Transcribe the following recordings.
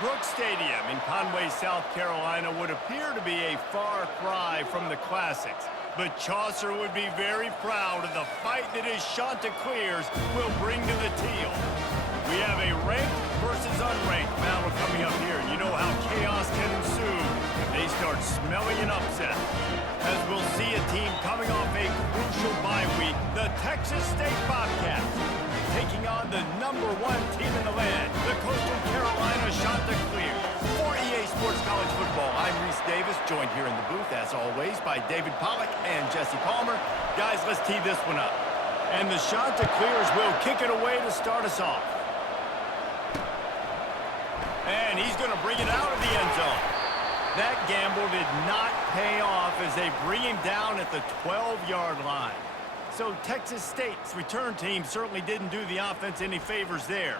Brooks Stadium in Conway, South Carolina would appear to be a far cry from the classics, but Chaucer would be very proud of the fight that his Chanticleers will bring to the teal. We have a ranked versus unranked battle coming up here. You know how chaos can ensue if they start smelling an upset. As we'll see a team coming off a crucial bye week, the Texas State Bobcats, taking on the #1 team in the land, the Coastal Carolina Chanticleers. For EA Sports College Football, I'm Reese Davis, joined here in the booth, as always, by David Pollack and Jesse Palmer. Guys, let's tee this one up. And the Chanticleers will kick it away to start us off. And he's going to bring it out of the end zone. That gamble did not pay off as they bring him down at the 12-yard line. So Texas State's return team certainly didn't do the offense any favors there.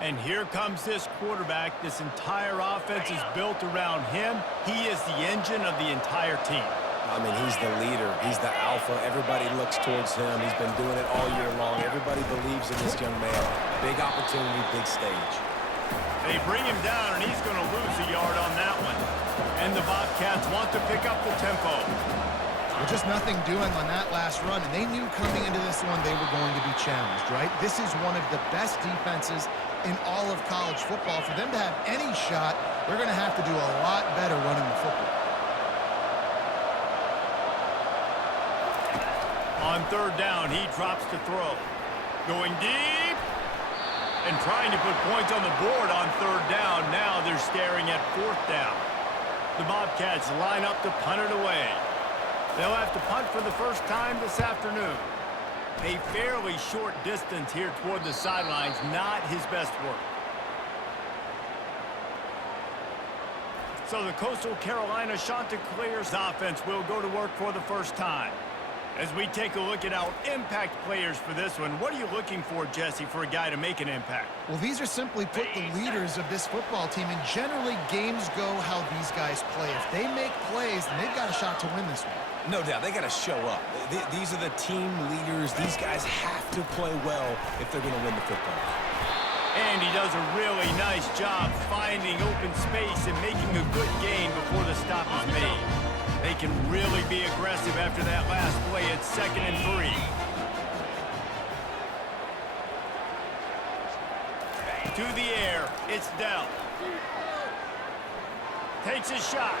And here comes this quarterback. This entire offense is built around him. He is the engine of the entire team. I mean, he's the leader. He's the alpha. Everybody looks towards him. He's been doing it all year long. Everybody believes in this young man. Big opportunity, big stage. They bring him down, and he's going to lose a yard on that one. And the Bobcats want to pick up the tempo. Well, just nothing doing on that last run, and they knew coming into this one they were going to be challenged, right? This is one of the best defenses in all of college football. For them to have any shot, they're going to have to do a lot better running the football. On third down, he drops to throw. Going deep. And trying to put points on the board on third down. Now they're staring at fourth down. The Bobcats line up to punt it away. They'll have to punt for the first time this afternoon. A fairly short distance here toward the sidelines, not his best work. So the Coastal Carolina Chanticleers offense will go to work for the first time. As we take a look at our impact players for this one, what are you looking for, Jesse, for a guy to make an impact? Well, these are simply put the leaders of this football team, and generally games go how these guys play. If they make plays, then they've got a shot to win this one. No doubt, they got to show up. These are the team leaders. These guys have to play well if they're going to win the football. And he does a really nice job finding open space and making a good gain before the stop is made. They can really be aggressive after that last play at 2nd and 3. To the air, it's Dell. Takes a shot.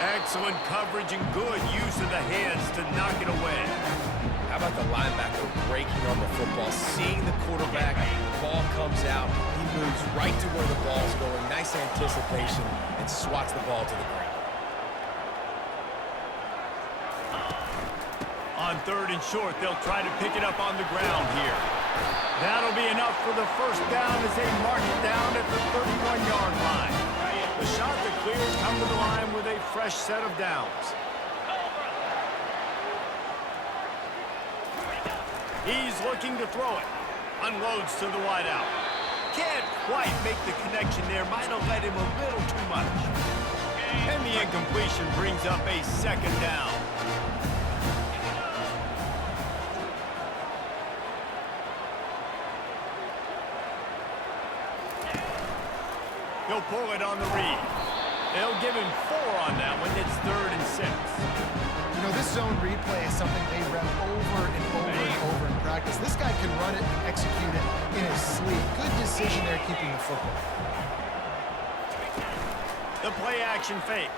Excellent coverage and good use of the hands to knock it away. How about the linebacker breaking on the football, seeing the quarterback, the ball comes out, he moves right to where the ball's going, nice anticipation, and swats the ball to the ground. On third and short, they'll try to pick it up on the ground here. That'll be enough for the first down as they mark it down at the 31-yard line. The Chanticleers come to the line with a fresh set of downs. He's looking to throw it. Unloads to the wideout. Can't quite make the connection there. Might have led him a little too much. And the incompletion brings up a second down. He'll pull it on the read. They'll give him 4 on that one. It's 3rd and 6. You know, this zone replay is something they rep over and over and over in practice. This guy can run it and execute it in his sleep. Good decision there keeping the football. The play action fake.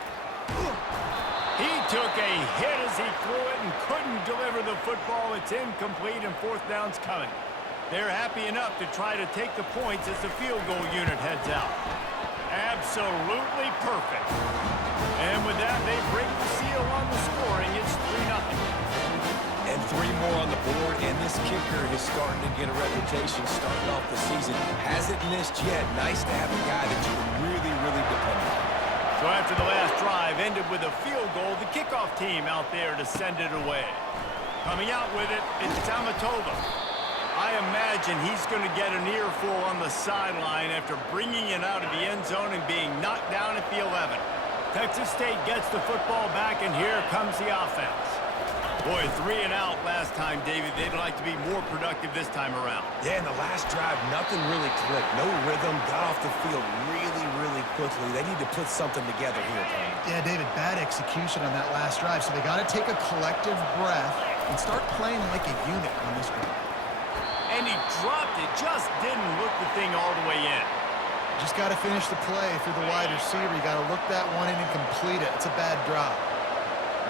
He took a hit as he threw it and couldn't deliver the football. It's incomplete and fourth down's coming. They're happy enough to try to take the points as the field goal unit heads out. Absolutely perfect. And with that, they break the seal on the scoring. It's 3-0. And 3 more on the board, and this kicker is starting to get a reputation starting off the season. Hasn't missed yet. Nice to have a guy that you can really, really depend on. So after the last drive ended with a field goal, the kickoff team out there to send it away. Coming out with it, it's Tamatova. I imagine he's going to get an earful on the sideline after bringing it out of the end zone and being knocked down at the 11. Texas State gets the football back, and here comes the offense. Boy, 3 and out last time, David. They'd like to be more productive this time around. Yeah, in the last drive, nothing really clicked. No rhythm, got off the field really quickly. They need to put something together here, Tony. Yeah, David, bad execution on that last drive, so they got to take a collective breath and start playing like a unit on this one. And he dropped it, just didn't look the thing all the way in. Just got to finish the play if you're the wide receiver. You got to look that one in and complete it. It's a bad drop.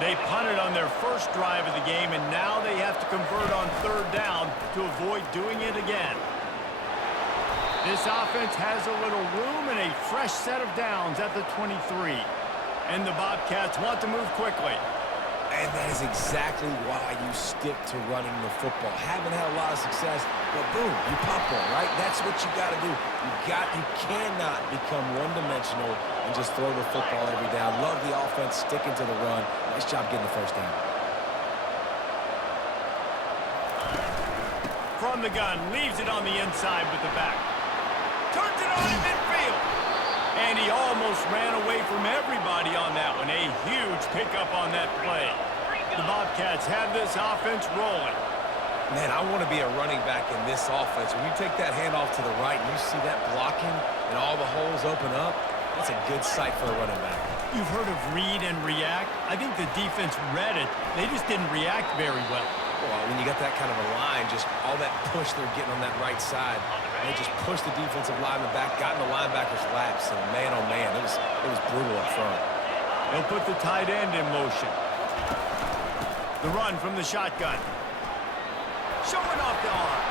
They punted on their first drive of the game, and now they have to convert on third down to avoid doing it again. This offense has a little room and a fresh set of downs at the 23. And the Bobcats want to move quickly. And that is exactly why you stick to running the football. Haven't had a lot of success, but boom, you pop one, right? That's what you got to do. You cannot become one-dimensional and just throw the football every down. Love the offense, sticking to the run. Nice job getting the first down. From the gun, leaves it on the inside with the back. Turns it on in midfield. And he almost ran away from everybody on that one. A huge pickup on that play. The Bobcats have this offense rolling. Man, I want to be a running back in this offense. When you take that handoff to the right and you see that blocking and all the holes open up, that's a good sight for a running back. You've heard of read and react. I think the defense read it. They just didn't react very well. Well, when you got that kind of a line, just all that push they're getting on that right side, they just pushed the defensive lineman back, got in the linebacker's laps, and man, oh man, it was brutal up front. They'll put the tight end in motion. The run from the shotgun. Showing off the arm.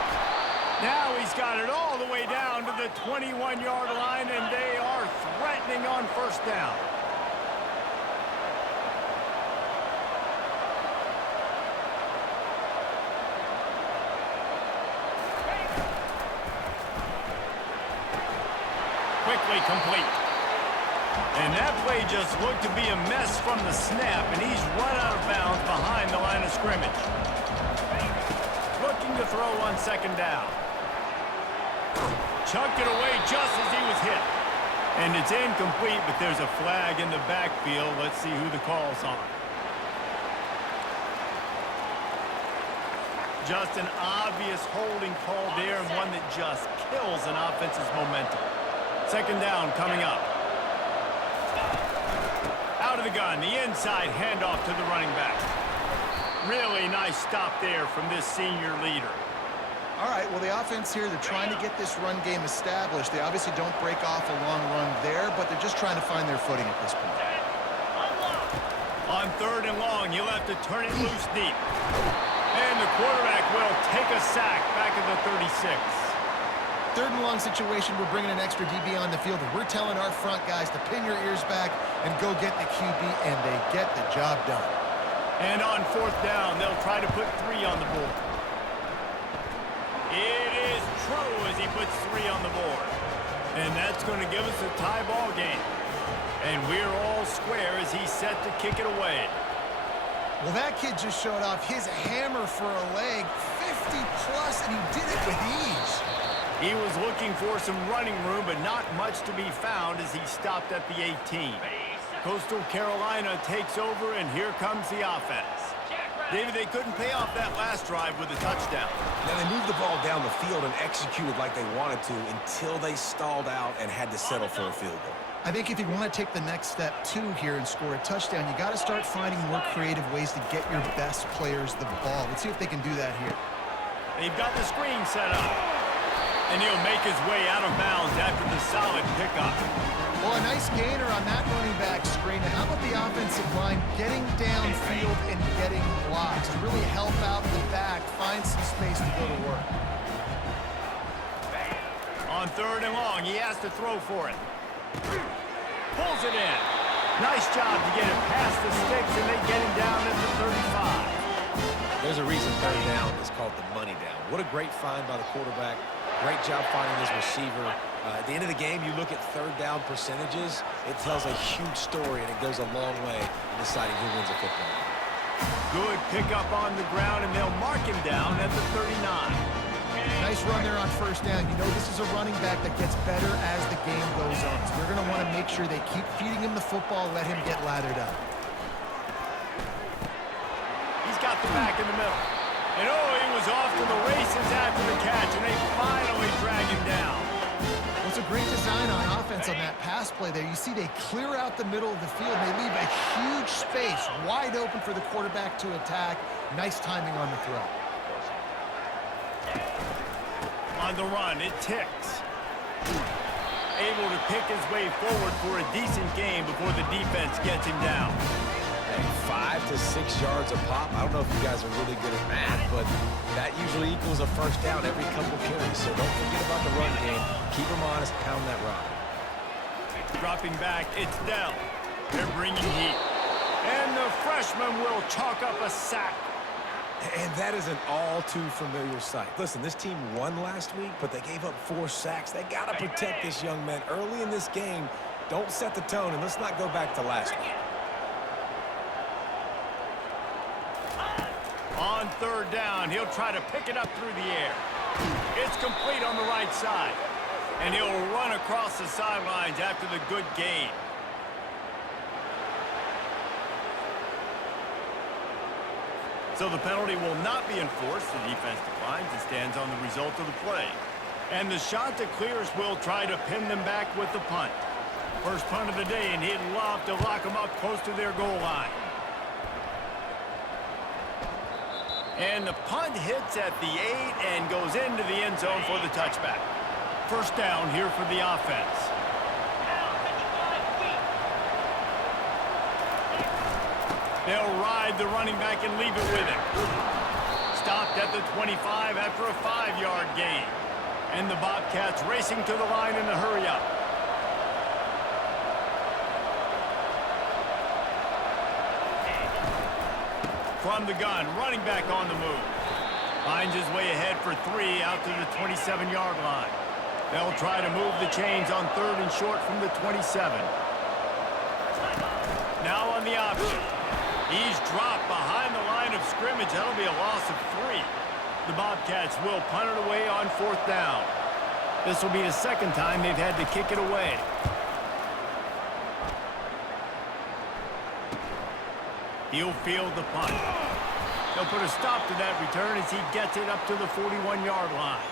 Now he's got it all the way down to the 21-yard line, and they are threatening on first down. Quickly complete. And that play just looked to be a mess from the snap, and he's run out of bounds behind the line of scrimmage. Looking to throw on second down. Chucked it away just as he was hit. And it's incomplete, but there's a flag in the backfield. Let's see who the call's on. Just an obvious holding call there, and one that just kills an offense's momentum. Second down coming up. Out of the gun, the inside handoff to the running back. Really nice stop there from this senior leader. All right, well, the offense here, they're trying to get this run game established. They obviously don't break off a long run there, but they're just trying to find their footing at this point. On third and long, you'll have to turn it loose deep. And the quarterback will take a sack back at the 36. Third and long situation, we're bringing an extra DB on the field, and we're telling our front guys to pin your ears back and go get the QB, and they get the job done. And on fourth down, they'll try to put 3 on the board. It is true as he puts 3 on the board. And that's going to give us a tie ball game. And we're all square as he's set to kick it away. Well, that kid just showed off his hammer for a leg, 50-plus, and he did it with ease. He was looking for some running room, but not much to be found as he stopped at the 18. Coastal Carolina takes over, and here comes the offense. David, they couldn't pay off that last drive with a touchdown. Now, they moved the ball down the field and executed like they wanted to until they stalled out and had to settle for a field goal. I think if you want to take the next step, too, here and score a touchdown, you got to start finding more creative ways to get your best players the ball. Let's see if they can do that here. They've got the screen set up. And he'll make his way out of bounds after the solid pickup. Well, a nice gainer on that running back screen. And how about the offensive line getting downfield and getting blocks to really help out the back, find some space to go to work. On third and long, he has to throw for it. Pulls it in. Nice job to get it past the sticks, and they get him down at the 35. There's a reason third down is called the money down. What a great find by the quarterback. Great job finding his receiver. At the end of the game, you look at third down percentages. It tells a huge story, and it goes a long way in deciding who wins a football game. Good pickup on the ground, and they'll mark him down at the 39. Nice run there on first down. You know this is a running back that gets better as the game goes on. So they're going to want to make sure they keep feeding him the football, let him get lathered up. He's got the back in the middle. And oh, he was off to the races after the catch, and they finally drag him down. Well, it's a great design on offense on that pass play there. You see they clear out the middle of the field. They leave a huge space wide open for the quarterback to attack. Nice timing on the throw. On the run, it ticks. Able to pick his way forward for a decent game before the defense gets him down. Hey, 5 to 6 yards a pop. I don't know if you guys are really good at math, but that usually equals a first down every couple carries. So don't forget about the run game. Keep them honest, pound that rock. Dropping back, it's Dell. They're bringing heat. And the freshman will chalk up a sack. And that is an all-too-familiar sight. Listen, this team won last week, but they gave up 4 sacks. They got to protect this young man early in this game. Don't set the tone, and let's not go back to last week. On third down, he'll try to pick it up through the air. It's complete on the right side. And he'll run across the sidelines after the good gain. So the penalty will not be enforced. The defense declines and stands on the result of the play. And the Chanticleers will try to pin them back with the punt. First punt of the day, and he'd love to lock them up close to their goal line. And the punt hits at the 8 and goes into the end zone for the touchback. First down here for the offense. They'll ride the running back and leave it with him. Stopped at the 25 after a 5-yard gain. And the Bobcats racing to the line in a hurry-up. From the gun, running back on the move. Finds his way ahead for 3 out to the 27-yard line. They'll try to move the chains on third and short from the 27. Now on the option. He's dropped behind the line of scrimmage. That'll be a loss of 3. The Bobcats will punt it away on fourth down. This will be the second time they've had to kick it away. He'll field the punt. They'll put a stop to that return as he gets it up to the 41-yard line.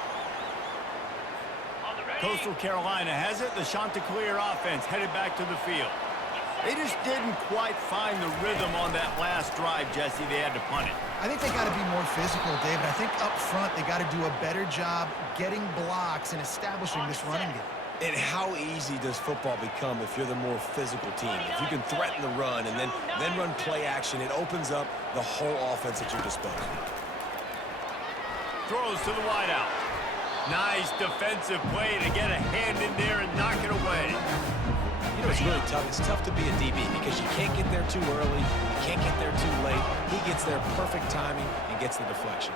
Coastal Carolina has it. The Chanticleer offense headed back to the field. They just didn't quite find the rhythm on that last drive, Jesse. They had to punt it. I think they got to be more physical, David. I think up front they got to do a better job getting blocks and establishing this running game. And how easy does football become if you're the more physical team? If you can threaten the run and then run play action, it opens up the whole offense at your disposal. Throws to the wideout. Nice defensive play to get a hand in there and knock it away. You know, it's really tough. It's tough to be a DB because you can't get there too early. You can't get there too late. He gets there perfect timing and gets the deflection.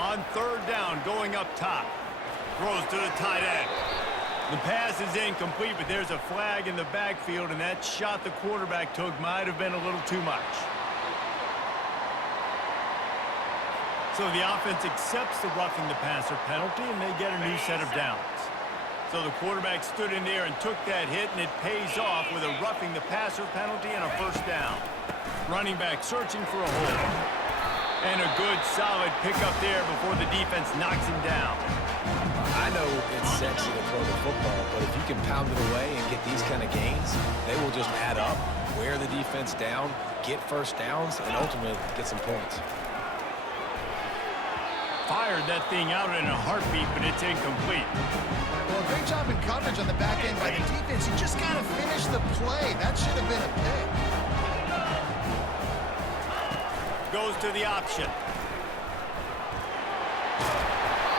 On third down, going up top. Throws to the tight end. The pass is incomplete, but there's a flag in the backfield, and that shot the quarterback took might have been a little too much. So the offense accepts the roughing the passer penalty, and they get a new set of downs. So the quarterback stood in there and took that hit, and it pays off with a roughing the passer penalty and a first down. Running back searching for a hole. And a good, solid pickup there before the defense knocks him down. I know it's sexy to throw the football, but if you can pound it away and get these kind of gains, they will just add up, wear the defense down, get first downs, and ultimately get some points. Fired that thing out in a heartbeat, but it's incomplete. Well, great job in coverage on the back end by the defense. He just got to finish the play. That should have been a pick. Goes to the option.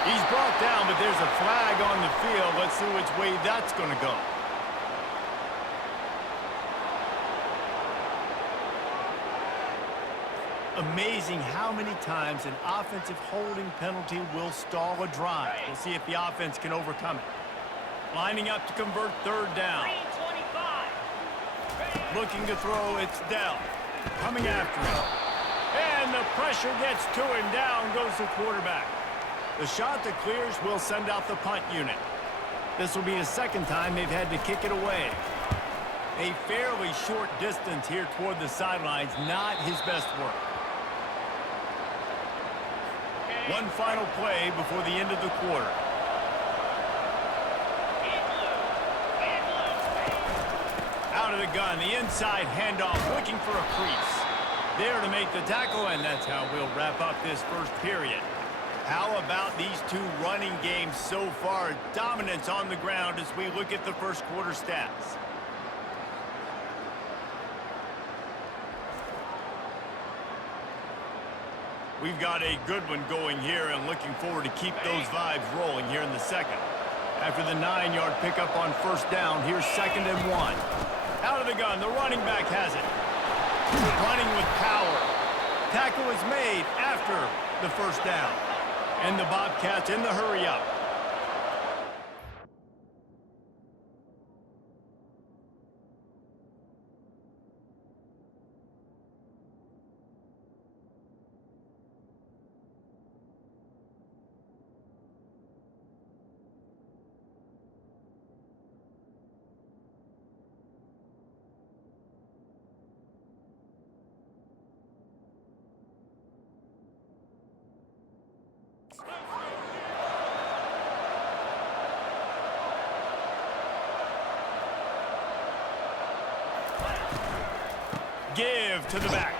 He's brought down, but there's a flag on the field. Let's see which way that's going to go. Amazing how many times an offensive holding penalty will stall a drive. We'll see if the offense can overcome it. Lining up to convert third down. Looking to throw, it's Dell. Coming after him. And the pressure gets to him. Down goes the quarterback. The Chanticleers will send out the punt unit. This will be the second time they've had to kick it away. A fairly short distance here toward the sidelines, not his best work. One final play before the end of the quarter. out of the gun. The inside handoff, looking for a crease. There to make the tackle, and that's how we'll wrap up this first period. How about these two running games so far? Dominance on the ground as we look at the first quarter stats. We've got a good one going here and looking forward to keep those vibes rolling here in the second. After the 9-yard pickup on first down, here's 2nd and 1. Out of the gun, the running back has it. Running with power. Tackle is made after the first down. And the Bobcats in the hurry-up. Give to the back.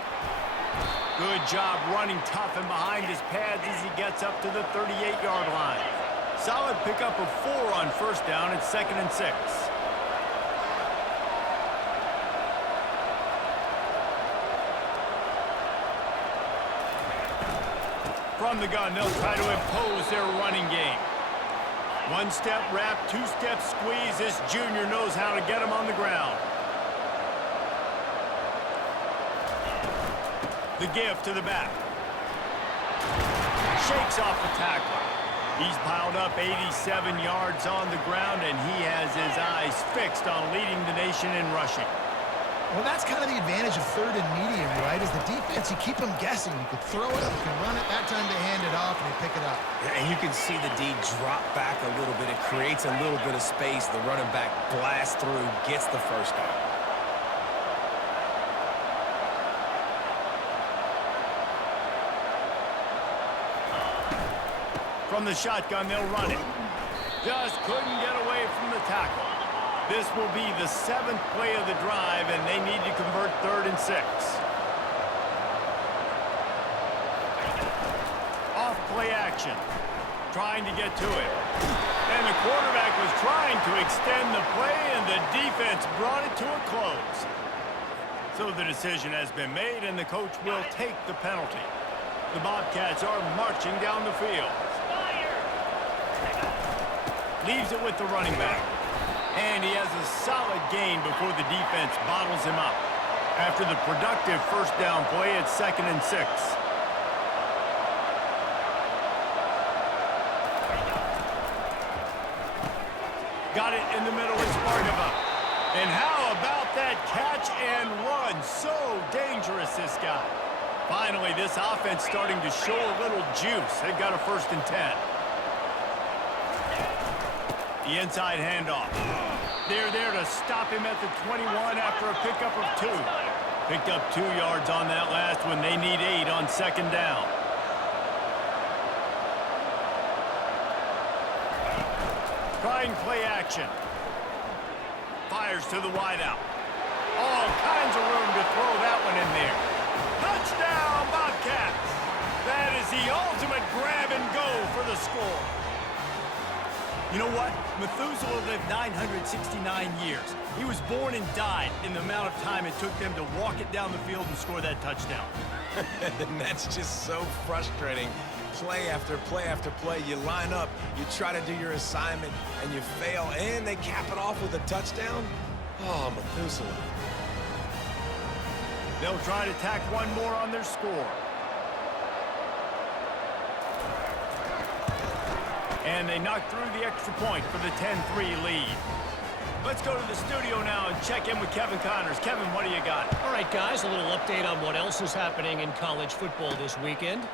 Good job running tough and behind his pads as he gets up to the 38-yard line. Solid pickup of 4 on first down. It's 2nd and 6. From the gun, they'll try to impose their running game. One-step wrap, two-step squeeze. This junior knows how to get him on the ground. The give to the back. Shakes off the tackler. He's piled up 87 yards on the ground, and he has his eyes fixed on leading the nation in rushing. Well, that's kind of the advantage of 3rd and medium, right? Is the defense, you keep them guessing. You could throw it, you can run it. That time they hand it off and they pick it up. And you can see the D drop back a little bit. It creates a little bit of space. The running back blasts through, gets the first down. From the shotgun, they'll run it. Just couldn't get away from the tackle. This will be the 7th play of the drive, and they need to convert 3rd and 6. Off play action. Trying to get to it. And the quarterback was trying to extend the play, and the defense brought it to a close. So the decision has been made, and the coach will take the penalty. The Bobcats are marching down the field. Leaves it with the running back. And he has a solid gain before the defense bottles him up. After the productive first down play, it's 2nd and 6. Got it in the middle, it's Barnaba. And how about that catch and run? So dangerous, this guy. Finally, this offense starting to show a little juice. They've got a 1st and 10. The inside handoff. They're there to stop him at the 21 after a pickup of 2. Picked up 2 yards on that last one. They need 8 on 2nd down. Trying play action. Fires to the wideout. All kinds of room to throw that one in there. Touchdown, Bobcats! That is the ultimate grab and go for the score. You know what? Methuselah lived 969 years. He was born and died in the amount of time it took them to walk it down the field and score that touchdown. And that's just so frustrating. Play after play after play. You line up, you try to do your assignment, and you fail, and they cap it off with a touchdown? Oh, Methuselah. They'll try to tack one more on their score. And they knock through the extra point for the 10-3 lead. Let's go to the studio now and check in with Kevin Connors. Kevin, what do you got? All right, guys, a little update on what else is happening in college football this weekend.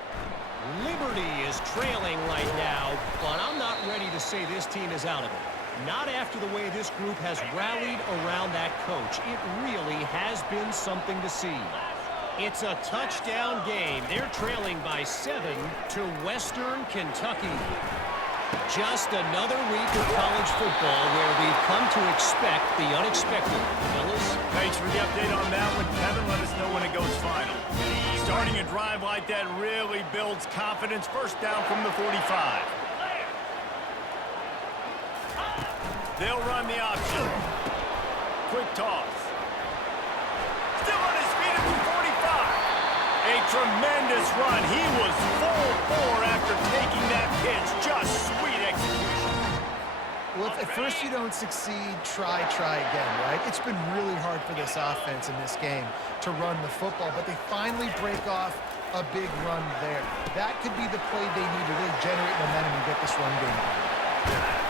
Liberty is trailing right now, but I'm not ready to say this team is out of it. Not after the way this group has rallied around that coach. It really has been something to see. It's a touchdown game. They're trailing by 7 to Western Kentucky. Just another week of college football where we've come to expect the unexpected. Fellas? Thanks for the update on that one, Kevin. Let us know when it goes final. Starting a drive like that really builds confidence. First down from the 45. They'll run the option. Quick toss. Still on his feet at the 45. A tremendous run. He was full bore after taking that pitch. Just sweet execution. Well, if at first you don't succeed, try again, right? It's been really hard for this offense in this game to run the football, but they finally break off a big run there. That could be the play they need to really generate momentum and get this run game going.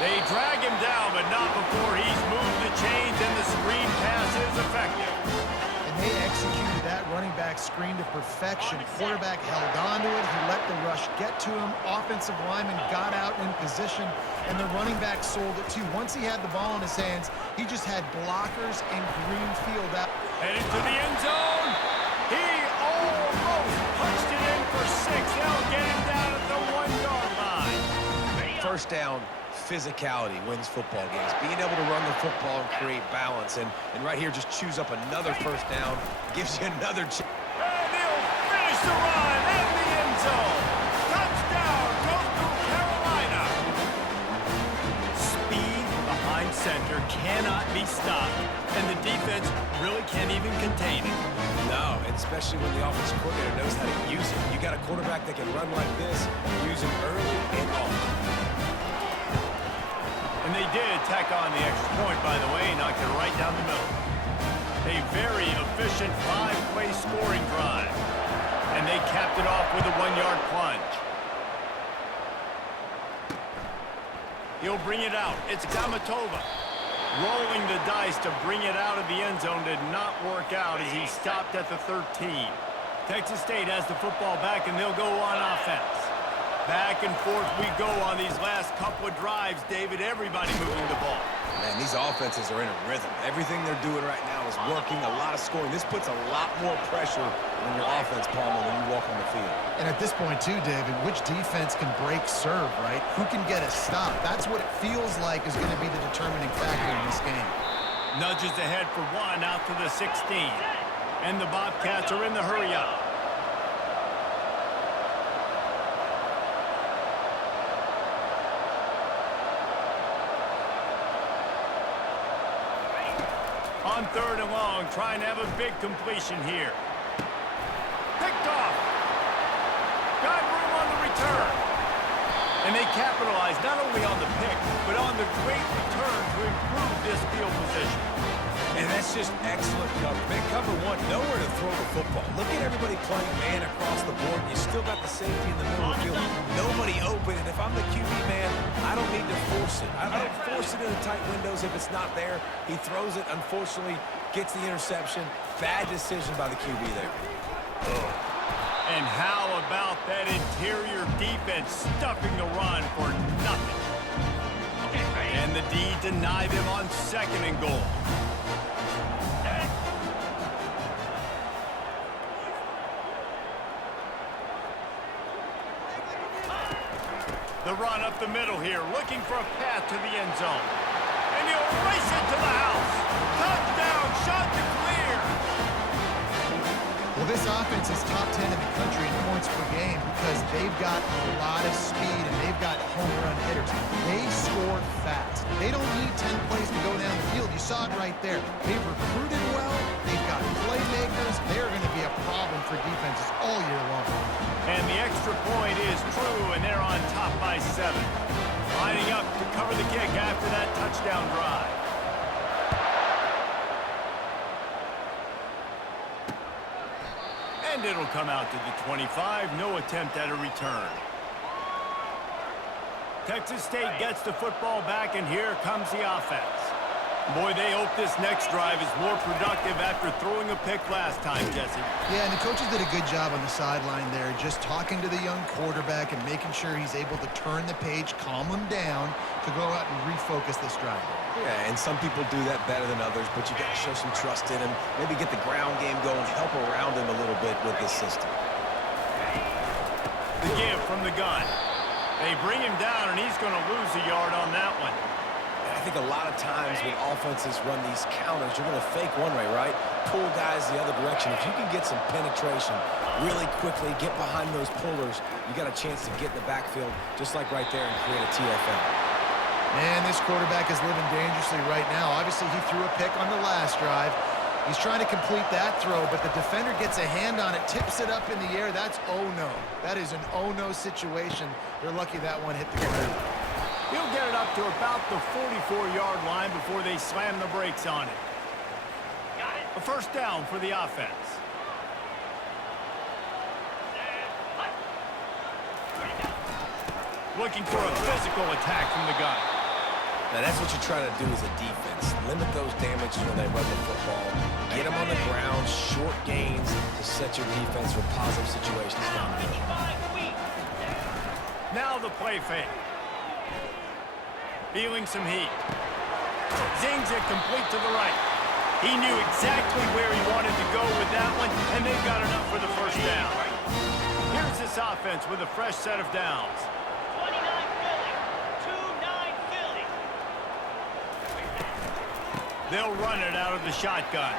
They drag him down, but not before he's moved the chains and the screen pass is effective. And they executed that running back screen to perfection. Quarterback held on to it. He let the rush get to him. Offensive lineman got out in position, and the running back sold it too. Once he had the ball in his hands, he just had blockers and green field out. Headed to the end zone. He almost punched it in for 6. They'll get him down at the 1-yard line. First down, physicality wins football games. Being able to run the football and create balance. And right here, just choose up another first down. Gives you another chance. And he'll finish the run in the end zone. Touchdown, goes through Carolina. Speed behind center cannot be stopped. And the defense really can't even contain it. No, and especially when the offensive coordinator knows how to use it. You got a quarterback that can run like this, use him early and often. And they did tack on the extra point, by the way, knocked it right down the middle. A very efficient 5-play scoring drive. And they capped it off with a 1-yard plunge. He'll bring it out. It's Gamatova. Rolling the dice to bring it out of the end zone did not work out as he stopped at the 13. Texas State has the football back, and they'll go on offense. Back and forth we go on these last couple of drives, David. Everybody moving the ball. Man, these offenses are in a rhythm. Everything they're doing right now is working, a lot of scoring. This puts a lot more pressure on your offense, Palmer, when you walk on the field. And at this point, too, David, which defense can break serve, right? Who can get a stop? That's what it feels like is going to be the determining factor in this game. Nudges ahead for 1 out to the 16. And the Bobcats are in the hurry-up. On 3rd and long, trying to have a big completion here. Picked off. Got room on the return. And they capitalize not only on the pick, but on the great return to improve this field position. And that's just excellent cover. Man, cover one, nowhere to throw the football. Look at everybody playing man across the board. You still got the safety in the middle of the field. Nobody open. And if I'm the QB man, I don't need to force it. I don't force it into tight windows if it's not there. He throws it, unfortunately, gets the interception. Bad decision by the QB there. And how about that interior defense stuffing the run for nothing? And the D denied him on 2nd and goal. The run up the middle here, looking for a path to the end zone. And he'll race it to the house. Touchdown, shot to clear. Well, this offense is top 10 in the country in points per game because they've got a lot of speed and they've got home run hitters. They score fast. They don't need 10 plays to go down the field. You saw it right there. They've recruited well. They've got playmakers. They're going to be a problem for defenses all year long. And the extra point is true, and they're on top by 7. Lining up to cover the kick after that touchdown drive. And it'll come out to the 25. No attempt at a return. Texas State gets the football back, and here comes the offense. Boy, they hope this next drive is more productive after throwing a pick last time, Jesse. Yeah, and the coaches did a good job on the sideline there, just talking to the young quarterback and making sure he's able to turn the page, calm him down to go out and refocus this drive. Yeah, and some people do that better than others, but you got to show some trust in him, maybe get the ground game going, help around him a little bit with this system. The give from the gun. They bring him down, and he's going to lose a yard on that one. I think a lot of times when offenses run these counters, you're going to fake one way, right? Pull guys the other direction. If you can get some penetration really quickly, get behind those pullers, you got a chance to get in the backfield just like right there and create a TFL. Man, this quarterback is living dangerously right now. Obviously, he threw a pick on the last drive. He's trying to complete that throw, but the defender gets a hand on it, tips it up in the air. That's oh-no. That is an oh-no situation. They're lucky that one hit the ground. He'll get it up to about the 44-yard line before they slam the brakes on it. A first down for the offense. Looking for a physical attack from the gun. Now, that's what you're trying to do as a defense. Limit those damages when they run the football. Get them on the ground, short gains to set your defense for positive situations down the field. Now the play fake. Feeling some heat. Zings it complete to the right. He knew exactly where he wanted to go with that one, and they've got enough for the first down. Here's this offense with a fresh set of downs. 29 Philly. 2-9 Philly. They'll run it out of the shotgun.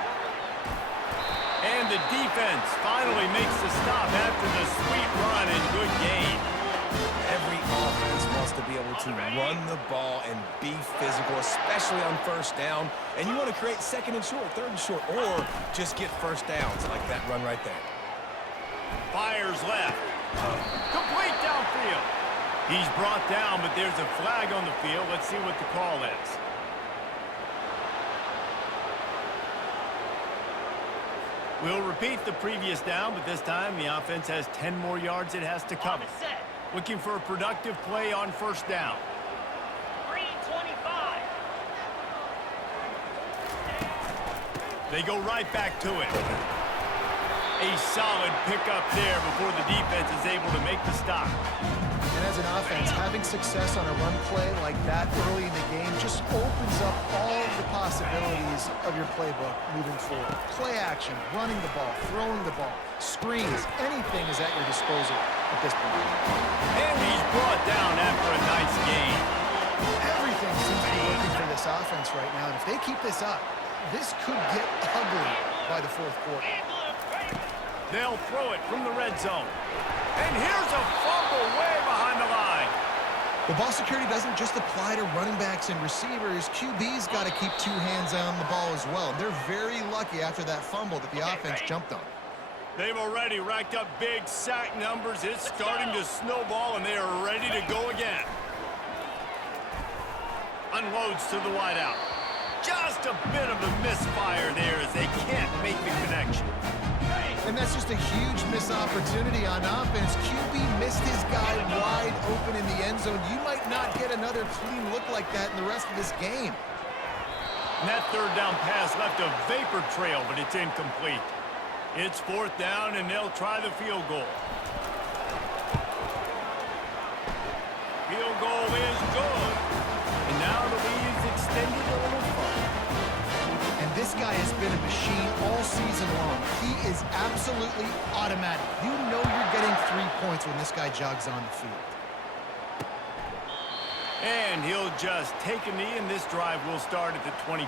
And the defense finally makes the stop after the sweet run and good gain. Every offense wants to be able to run the ball and be physical, especially on first down. And you want to create second and short, third and short, or just get first downs like that run right there. Fires left. Complete downfield. He's brought down, but there's a flag on the field. Let's see what the call is. We'll repeat the previous down, but this time the offense has 10 more yards it has to cover. Looking for a productive play on first down. 3-25. They go right back to it. A solid pickup there before the defense is able to make the stop. And as an offense, having success on a run play like that early in the game just opens up all of the possibilities of your playbook moving forward. Play action, running the ball, throwing the ball, screens, anything is at your disposal at this point. And he's brought down after a nice gain. Everything seems to be working for this offense right now, and if they keep this up, this could get ugly by the fourth quarter. They'll throw it from the red zone. And here's a fumble way behind the line. The ball security doesn't just apply to running backs and receivers. QB's got to keep two hands on the ball as well. They're very lucky after that fumble that the offense jumped on. They've already racked up big sack numbers. It's starting to snowball, and they are ready to go again. Unloads to the wideout. Just a bit of a misfire there as they can't make the connection. And that's just a huge missed opportunity on offense. QB missed his guy wide open in the end zone. You might not get another clean look like that in the rest of this game. And that third down pass left a vapor trail, but it's incomplete. It's fourth down, and they'll try the field goal. Field goal is good. And now the lead's extended a little further. And this guy has been a machine all season long. He is absolutely automatic. You know you're getting 3 points when this guy jogs on the field. And he'll just take a knee, and this drive will start at the 25.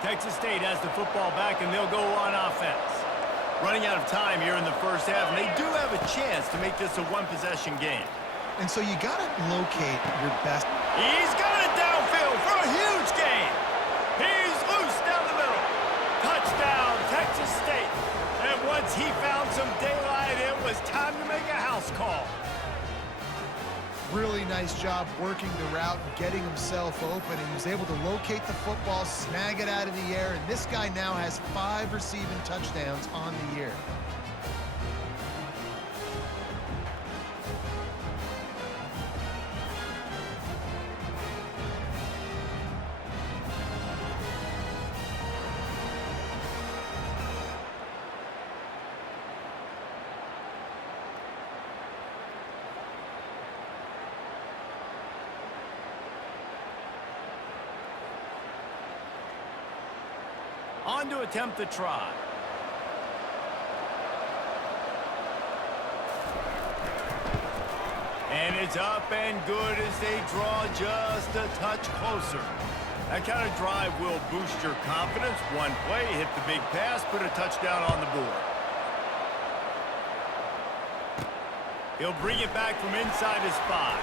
Texas State has the football back, and they'll go on offense. Running out of time here in the first half, and they do have a chance to make this a one-possession game. And so you got to locate your best. He's got it downfield for a huge gain. He's loose down the middle. Touchdown, Texas State. And once he found some daylight, it was time to make a house call. Really nice job working the route and getting himself open, and he was able to locate the football, snag it out of the air, and this guy now has 5 receiving touchdowns on the year. On to attempt the try. And it's up and good as they draw just a touch closer. That kind of drive will boost your confidence. One play, hit the big pass, put a touchdown on the board. He'll bring it back from inside his 5.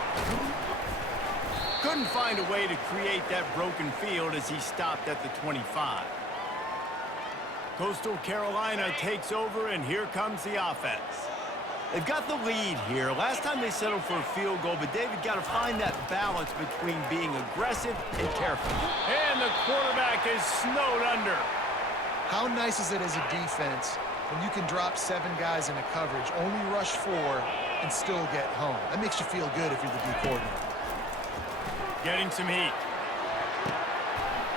Couldn't find a way to create that broken field as he stopped at the 25. Coastal Carolina takes over, and here comes the offense. They've got the lead here. Last time they settled for a field goal, but David got to find that balance between being aggressive and careful. And the quarterback is snowed under. How nice is it as a defense when you can drop 7 guys into coverage, only rush 4, and still get home? That makes you feel good if you're the D coordinator. Getting some heat.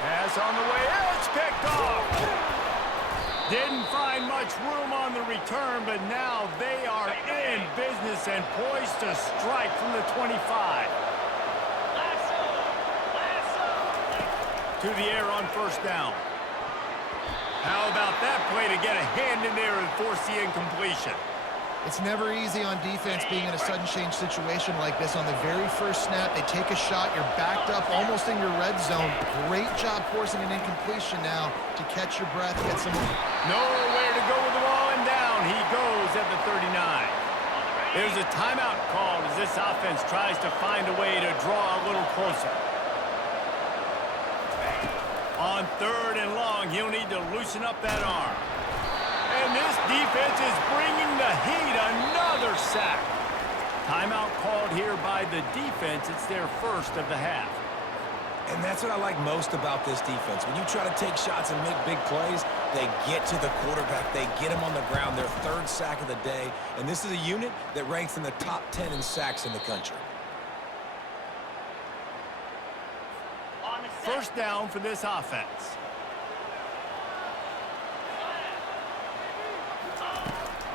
Pass on the way. It's picked off. Didn't find much room on the return, but now they are in business and poised to strike from the 25. To the air on first down. How about that play to get a hand in there and force the incompletion? It's never easy on defense being in a sudden change situation like this. On the very first snap, they take a shot. You're backed up almost in your red zone. Great job forcing an incompletion now to catch your breath, get some... Nowhere to go with the ball, and down he goes at the 39. There's a timeout called as this offense tries to find a way to draw a little closer. On 3rd and long, he'll need to loosen up that arm. And this defense is bringing the heat. Another sack. Timeout called here by the defense. It's their first of the half. And that's what I like most about this defense. When you try to take shots and make big plays, they get to the quarterback. They get him on the ground. Their 3rd sack of the day. And this is a unit that ranks in the top 10 in sacks in the country. First down for this offense.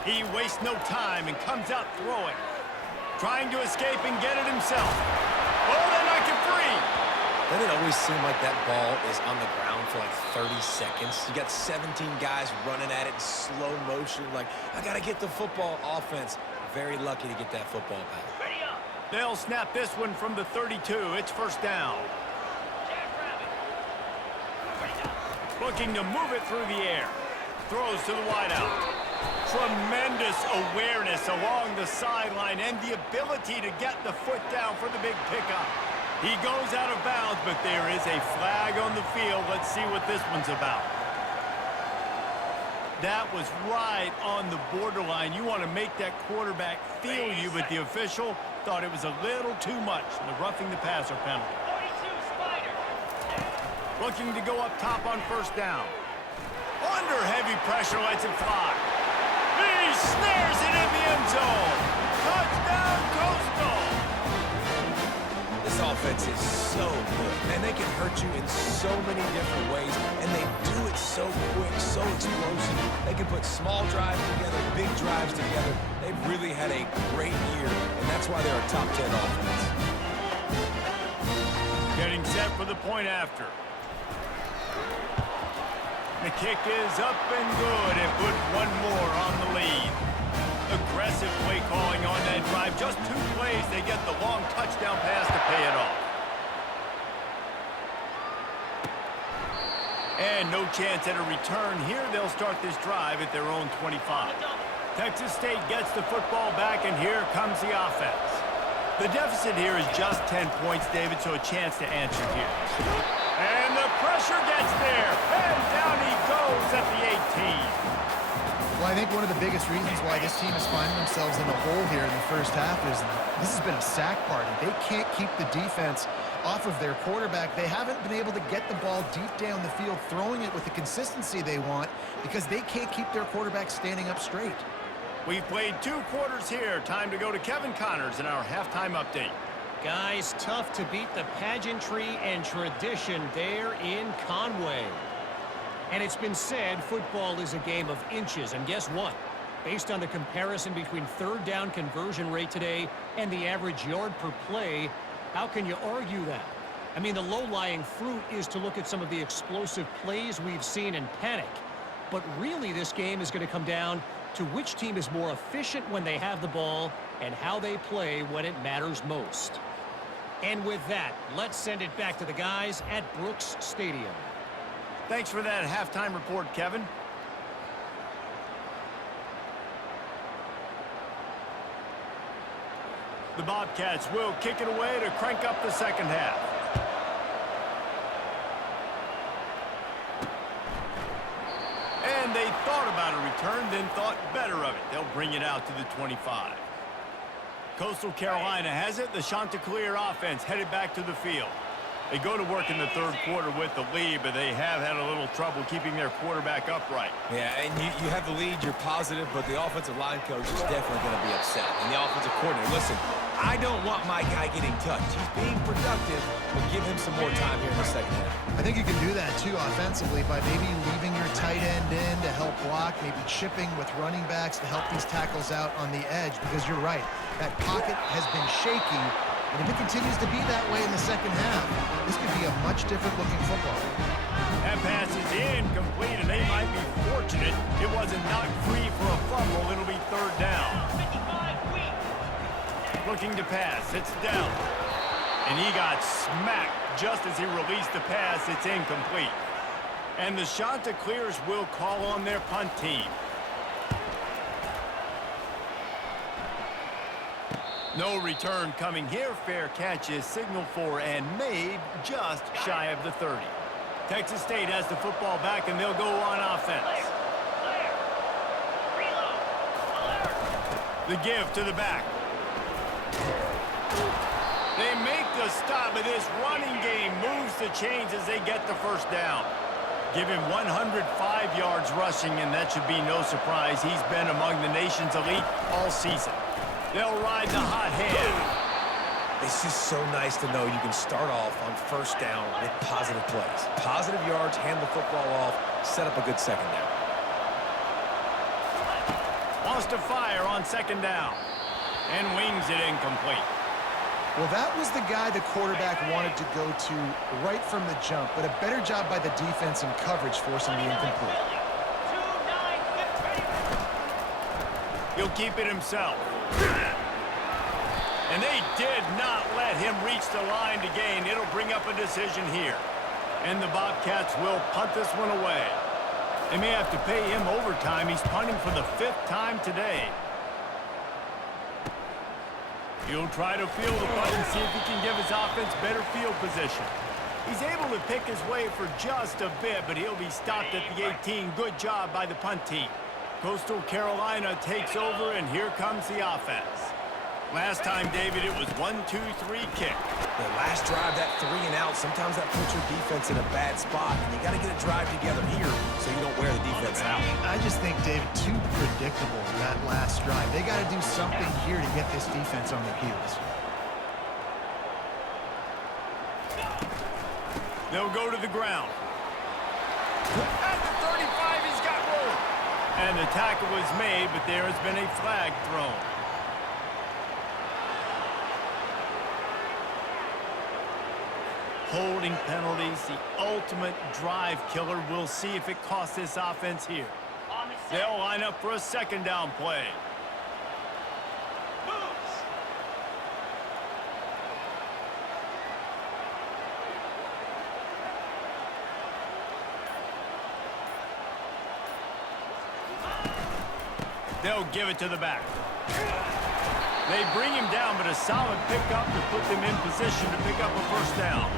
He wastes no time and comes out throwing. Trying to escape and get it himself. Oh, they knock it free. Doesn't it always seem like that ball is on the ground for like 30 seconds? You got 17 guys running at it in slow motion. Like, I got to get the football. Offense, very lucky to get that football back. They'll snap this one from the 32. It's first down. Looking to move it through the air. Throws to the wideout. Tremendous awareness along the sideline and the ability to get the foot down for the big pickup. He goes out of bounds, but there is a flag on the field. Let's see what this one's about. That was right on the borderline. You want to make that quarterback feel you, but the official thought it was a little too much. The roughing the passer penalty. Looking to go up top on first down. Under heavy pressure, lets it fly. He snares it in the end zone. Touchdown, Coastal. This offense is so good. Man, they can hurt you in so many different ways, and they do it so quick, so explosive. They can put small drives together, big drives together. They've really had a great year, and that's why they're a top 10 offense. Getting set for the point after. The kick is up and good, and put one more on the lead. Aggressive play calling on that drive. Just 2 plays, they get the long touchdown pass to pay it off. And no chance at a return here. They'll start this drive at their own 25. Texas State gets the football back, and here comes the offense. The deficit here is just 10 points, David, so a chance to answer here. And the pressure gets there, and down he goes at the 18. Well, I think one of the biggest reasons why this team is finding themselves in a hole here in the first half is this has been a sack party. They can't keep the defense off of their quarterback. They haven't been able to get the ball deep down the field, throwing it with the consistency they want because they can't keep their quarterback standing up straight. We've played 2 quarters here. Time to go to Kevin Connors in our halftime update. Guys, tough to beat the pageantry and tradition there in Conway. And it's been said football is a game of inches. And guess what? Based on the comparison between 3rd down conversion rate today and the average yard per play, how can you argue that? I mean, the low-lying fruit is to look at some of the explosive plays we've seen and panic. But really, this game is going to come down to which team is more efficient when they have the ball and how they play when it matters most. And with that, let's send it back to the guys at Brooks Stadium. Thanks for that halftime report, Kevin. The Bobcats will kick it away to crank up the second half. And they thought about a return, then thought better of it. They'll bring it out to the 25. Coastal Carolina has it. The Chanticleer offense headed back to the field. They go to work in the third quarter with the lead, but they have had a little trouble keeping their quarterback upright. Yeah, and you have the lead, you're positive, but the offensive line coach is definitely going to be upset. And the offensive coordinator, listen, I don't want my guy getting touched. He's being productive, but give him some more time here in the second half. I think you can do that, too, offensively, by maybe leaving your tight end in to help block, maybe chipping with running backs to help these tackles out on the edge, because you're right. That pocket has been shaky, and if it continues to be that way in the second half, this could be a much different-looking football. That pass is incomplete, and they might be fortunate it wasn't knocked free for a fumble. It'll be third down. 55 weak. Looking to pass. It's down. And he got smacked just as he released the pass. It's incomplete. And the Chanticleers will call on their punt team. No return coming here. Fair catch is signaled for and made just shy of the 30. Texas State has the football back, and they'll go on offense. Clear. Reload. Alert. The give to the back. They make the stop, but this running game moves the chains as they get the first down. Give him 105 yards rushing, and that should be no surprise. He's been among the nation's elite all season. They'll ride the hot hand. It's just so nice to know you can start off on first down with positive plays. Positive yards, hand the football off, set up a good second down. Wants to fire on second down. And wings it incomplete. Well, that was the guy the quarterback wanted to go to right from the jump, but a better job by the defense in coverage forcing the incomplete. 2-9. He'll keep it himself. And they did not let him reach the line to gain. It'll bring up a decision here. And the Bobcats will punt this one away. They may have to pay him overtime. He's punting for the 5th time today. He'll try to field the punt and see if he can give his offense better field position. He's able to pick his way for just a bit, but he'll be stopped at the 18. Good job by the punt team. Coastal Carolina takes over, and here comes the offense. Last time, David, it was 1-2-3 kick. The last drive, that 3 and out, sometimes that puts your defense in a bad spot, and you got to get a drive together here so you don't wear the defense out. I just think, David, too predictable in that last drive. They got to do something here to get this defense on their heels. They'll go to the ground. At the 35, he's got room. And the tackle was made, but there has been a flag thrown. Holding penalties, the ultimate drive killer. We'll see if it costs this offense here. On the set. They'll line up for a second down play. Moves. They'll give it to the back. They bring him down, but a solid pickup to put them in position to pick up a first down.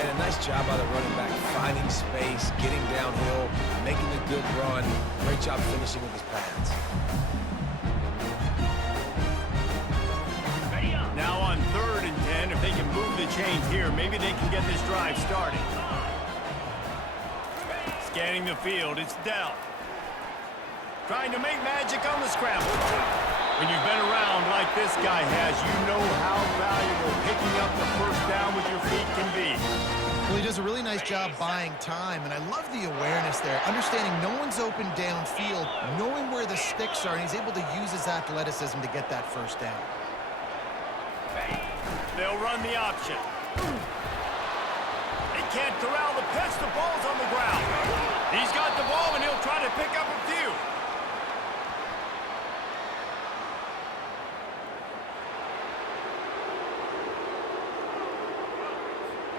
And a nice job by the running back, finding space, getting downhill, making a good run. Great job finishing with his pads. Ready up. Now on 3rd and 10, if they can move the chains here, maybe they can get this drive started. Scanning the field, it's down. Trying to make magic on the scramble. When you've been around like this guy has, you know how valuable picking up the first down with your feet can be. Well, he does a really nice job buying time, and I love the awareness there. Understanding no one's open downfield, knowing where the sticks are, and he's able to use his athleticism to get that first down. They'll run the option. They can't corral the pitch. The ball's on the ground. He's got the ball, and he'll try to pick up a few.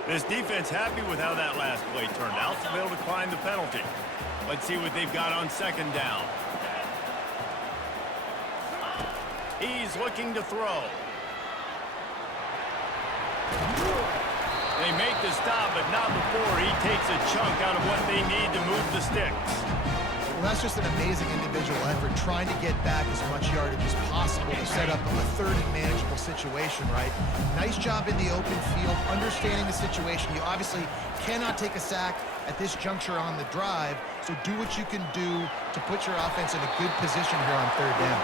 This defense happy with how that last play turned out, so they'll decline the penalty. Let's see what they've got on second down. He's looking to throw. They make the stop, but not before he takes a chunk out of what they need to move the sticks. Well, that's just an amazing individual effort, trying to get back as much yardage as possible to set up a third and manageable situation, right? Nice job in the open field, understanding the situation. You obviously cannot take a sack at this juncture on the drive, so do what you can do to put your offense in a good position here on third down.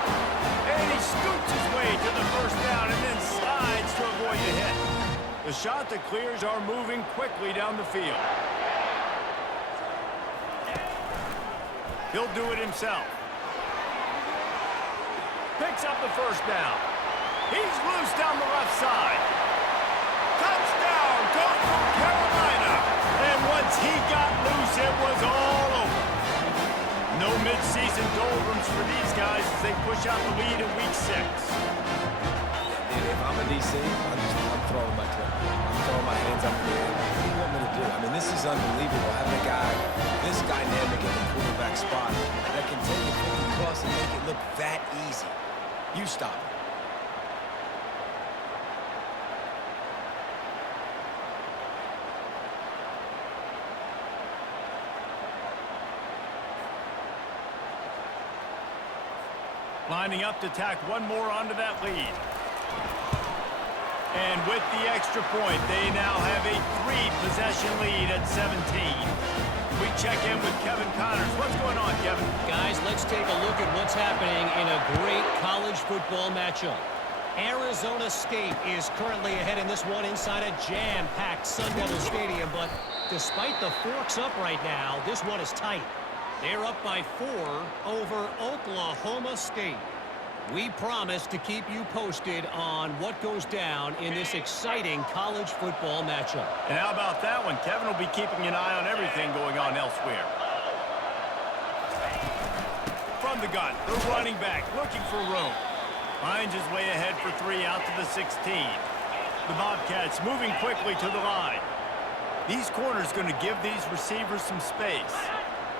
And he scoots his way to the first down and then slides to avoid the hit. The Chanticleers are moving quickly down the field. He'll do it himself. Picks up the first down. He's loose down the left side. Touchdown, goes from Carolina. And once he got loose, it was all over. No mid-season doldrums for these guys as they push out the lead in Week 6. If I'm a DC, I'm throwing my clip. I'm throwing my hands up in the air. What do you want me to do? I mean, this is unbelievable. Having a guy this dynamic in the quarterback spot that can take it 50 plus and make it look that easy. You stop it. Lining up to tack one more onto that lead. And with the extra point, they now have a 3-possession lead at 17. We check in with Kevin Connors. What's going on, Kevin? Guys, let's take a look at what's happening in a great college football matchup. Arizona State is currently ahead in this one inside a jam-packed Sun Devil Stadium, but despite the forks up right now, this one is tight. They're up by 4 over Oklahoma State. We promise to keep you posted on what goes down in this exciting college football matchup. And how about that one? Kevin will be keeping an eye on everything going on elsewhere. From the gun, the running back looking for room. Finds his way ahead for 3 out to the 16. The Bobcats moving quickly to the line. These corners going to give these receivers some space.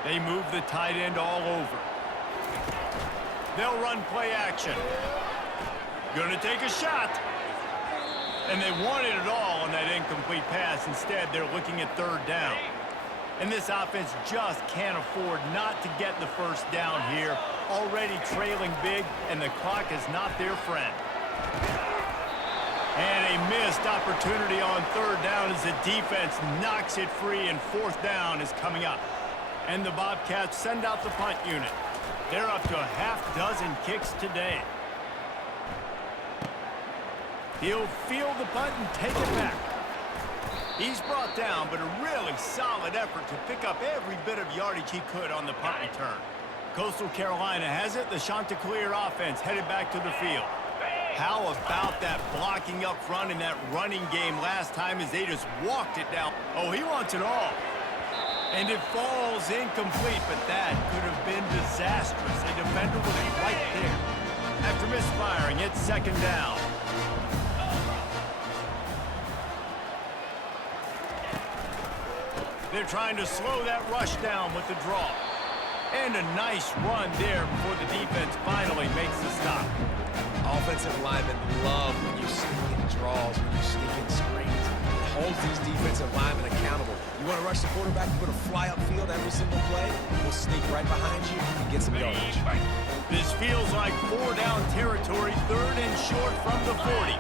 They move the tight end all over. They'll run play action. Gonna take a shot. And they wanted it all on that incomplete pass. Instead, they're looking at third down. And this offense just can't afford not to get the first down here. Already trailing big, and the clock is not their friend. And a missed opportunity on third down as the defense knocks it free, and fourth down is coming up. And the Bobcats send out the punt unit. They're up to a half-dozen kicks today. He'll field the punt and take it back. He's brought down, but a really solid effort to pick up every bit of yardage he could on the punt return. Coastal Carolina has it. The Chanticleer offense headed back to the field. How about that blocking up front in that running game last time as they just walked it down? Oh, he wants it all. And it falls incomplete, but that could have been disastrous. A defender was right there. After misfiring, it's second down. They're trying to slow that rush down with the draw. And a nice run there before the defense finally makes the stop. Offensive linemen love when you sneak in draws, when you sneak in screens. It holds these defensive linemen accountable. You want to rush the quarterback, you put a fly upfield every single play, we'll sneak right behind you and get some yardage. This feels like 4-down territory, third and short from the 40.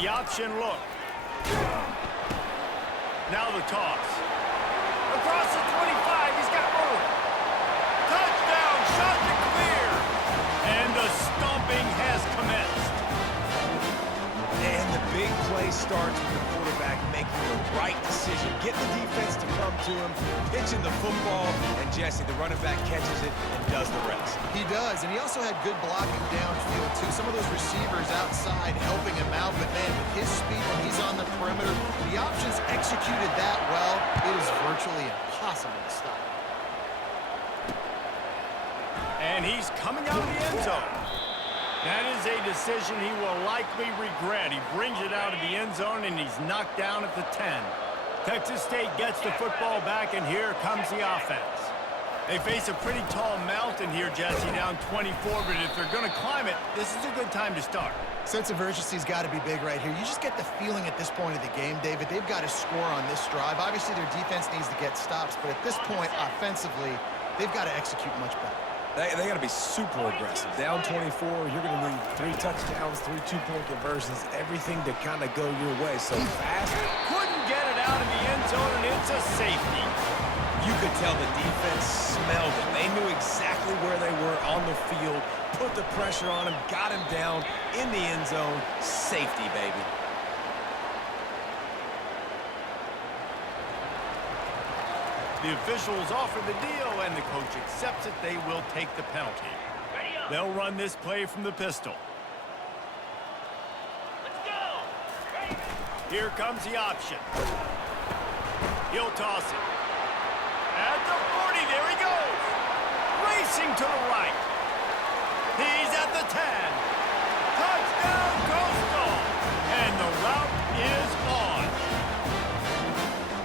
The option look. Now the toss. Across the 25, he's got room. Touchdown, Chanticleer. And the stomping has commenced. And the big play starts with the quarterback making the right decision, getting the defense to come to him, pitching the football, and Jesse, the running back, catches it and does the rest. He does, and he also had good blocking downfield, too. Some of those receivers outside helping him out, but, man, with his speed when he's on the perimeter, the options executed that well, it is virtually impossible to stop. And he's coming out of the end zone. That is a decision he will likely regret. He brings it out of the end zone, and he's knocked down at the 10. Texas State gets the football back, and here comes the offense. They face a pretty tall mountain here, Jesse, down 24, but if they're going to climb it, this is a good time to start. Sense of urgency's got to be big right here. You just get the feeling at this point of the game, David, they've got to score on this drive. Obviously, their defense needs to get stops, but at this point, offensively, they've got to execute much better. They got to be super aggressive. Down 24, you're going to need 3 touchdowns, 3 two-point conversions, everything to kind of go your way. So fast. Couldn't get it out of the end zone, and it's a safety. You could tell the defense smelled it. They knew exactly where they were on the field, put the pressure on him, got him down in the end zone. Safety, baby. The officials offer the deal, and the coach accepts it. They will take the penalty. They'll run this play from the pistol. Let's go. Ready. Here comes the option. He'll toss it. At the 40, there he goes. Racing to the right. He's at the 10. Touchdown, Coastal. And the route is on.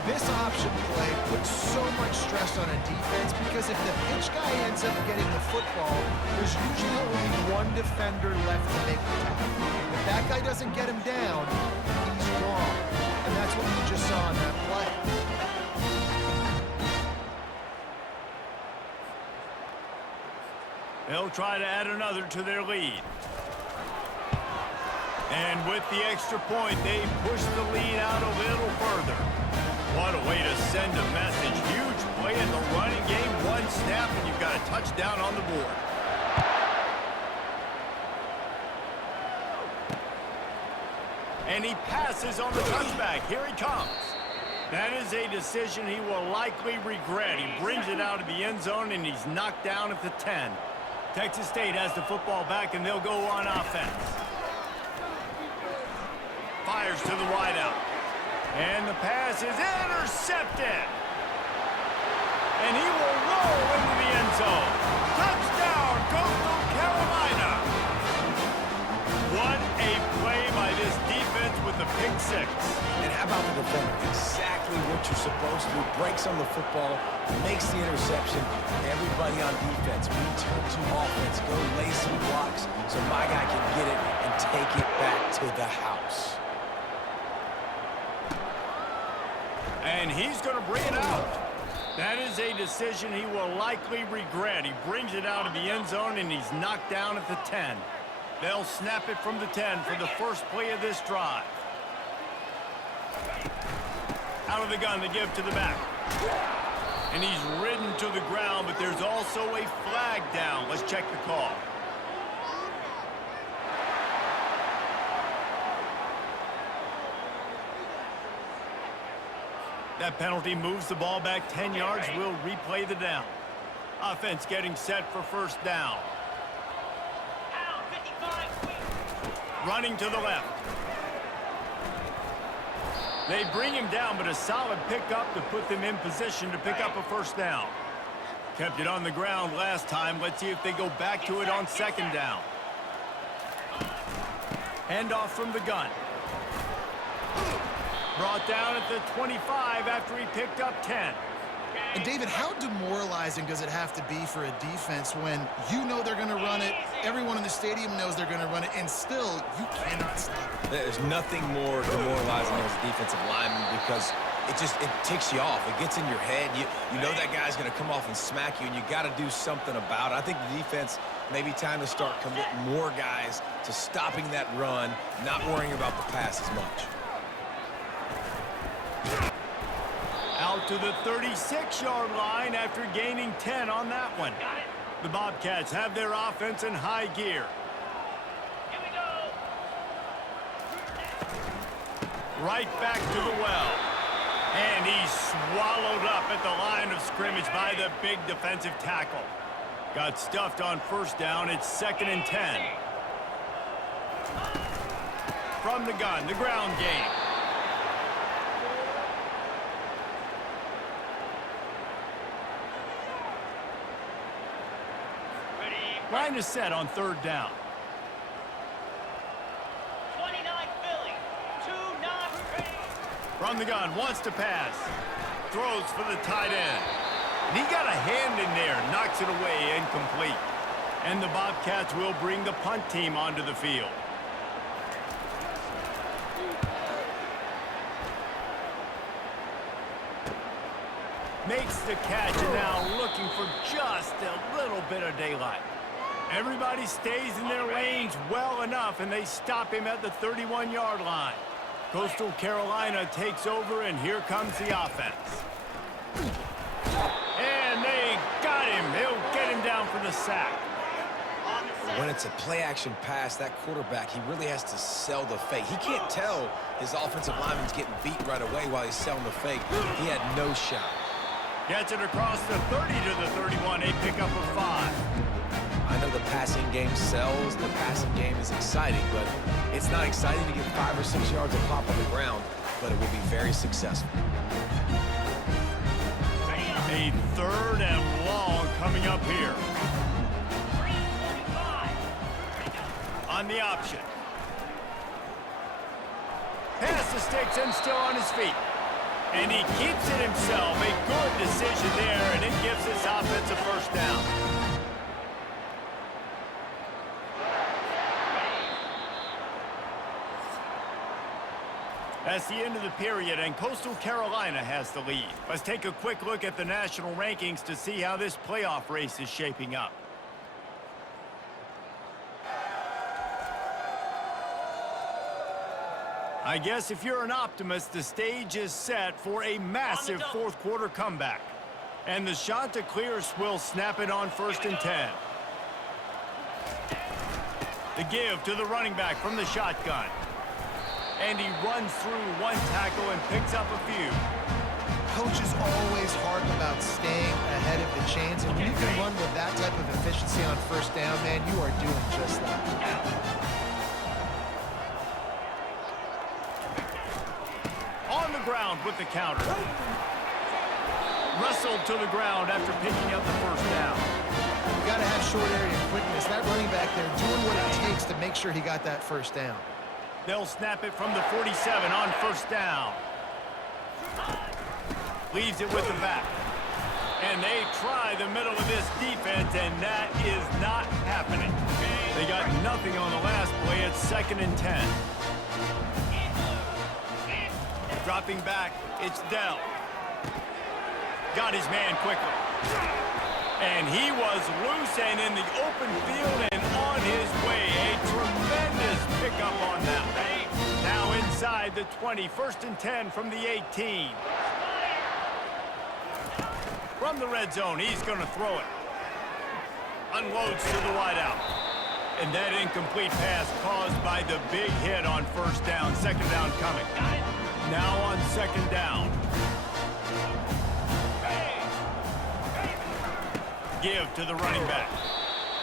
This option play puts so much stress on a defense because if the pitch guy ends up getting the football, there's usually only one defender left to make the tackle. If that guy doesn't get him down, he's gone. And that's what we just saw in that play. They'll try to add another to their lead. And with the extra point, they push the lead out a little further. What a way to send a message. Huge play in the running game. One snap, and you've got a touchdown on the board. And he passes on the touchback. Here he comes. That is a decision he will likely regret. He brings it out of the end zone, and he's knocked down at the 10. Texas State has the football back, and they'll go on offense. Fires to the wideout. And the pass is intercepted. And he will roll into the end zone. Touchdown, Coastal Carolina. What a play by this defense with the pick 6. And how about the defender? Exactly what you're supposed to do. Breaks on the football, makes the interception. Everybody on defense, return to offense. Go lay some blocks so my guy can get it and take it back to the house. And he's going to bring it out. That is a decision he will likely regret. He brings it out of the end zone, and he's knocked down at the 10. They'll snap it from the 10 for the first play of this drive. Out of the gun to give to the back. And he's ridden to the ground, but there's also a flag down. Let's check the call. That penalty moves the ball back 10 yards. We'll replay the down. Offense getting set for first down. Down 55, sweep. Running to the left. They bring him down, but a solid pickup to put them in position to pick up a first down. Kept it on the ground last time. Let's see if they go back to it on second down. Handoff from the gun. Brought down at the 25 after he picked up 10. And David, how demoralizing does it have to be for a defense when you know they're going to run it, everyone in the stadium knows they're going to run it, and still you cannot stop it? There's nothing more demoralizing as a defensive lineman because it ticks you off. It gets in your head. You know that guy's going to come off and smack you, and you got to do something about it. I think the defense maybe time to start committing more guys to stopping that run, not worrying about the pass as much. Out to the 36-yard line after gaining 10 on that one. The Bobcats have their offense in high gear. Here we go. Right back to the well. And he's swallowed up at the line of scrimmage by the big defensive tackle. Got stuffed on first down. It's 2nd and 10. From the gun, the ground game. Line is set on third down. From the gun, wants to pass. Throws for the tight end. And he got a hand in there, knocks it away, incomplete. And the Bobcats will bring the punt team onto the field. Makes the catch, and now looking for just a little bit of daylight. Everybody stays in their lanes well enough, and they stop him at the 31-yard line. Coastal Carolina takes over, and here comes the offense. And they got him. He'll get him down for the sack. When it's a play-action pass, that quarterback, he really has to sell the fake. He can't tell his offensive lineman's getting beat right away while he's selling the fake. He had no shot. Gets it across the 30 to the 31, a pickup of 5. I know the passing game sells, the passing game is exciting, but it's not exciting to get 5 or 6 yards of pop on the ground, but it will be very successful. A 3rd and long coming up here. On the option. Pass the sticks and still on his feet. And he keeps it himself. A good decision there, and it gives his offense a first down. That's the end of the period, and Coastal Carolina has the lead. Let's take a quick look at the national rankings to see how this playoff race is shaping up. I guess if you're an optimist, the stage is set for a massive fourth-quarter comeback. And the Chanticleers will snap it on 1st and 10. The give to the running back from the shotgun. And he runs through 1 tackle and picks up a few. Coach is always hard about staying ahead of the chains, and when you can run with that type of efficiency on 1st down, man, you are doing just that. On the ground with the counter. Wrestled to the ground after picking up the 1st down. You got to have short area quickness. That running back there doing what it takes to make sure he got that 1st down. They'll snap it from the 47 on 1st down. Leaves it with the back. And they try the middle of this defense, and that is not happening. They got nothing on the last play. It's 2nd and 10. Dropping back, it's Dell. Got his man quickly. And he was loose and in the open field and on his way. A tremendous pickup on that one. Now inside the 20, 1st and 10 from the 18. From the red zone, he's going to throw it. Unloads to the wideout. And that incomplete pass caused by the big hit on 1st down. 2nd down coming. Now on 2nd down. Give to the running back.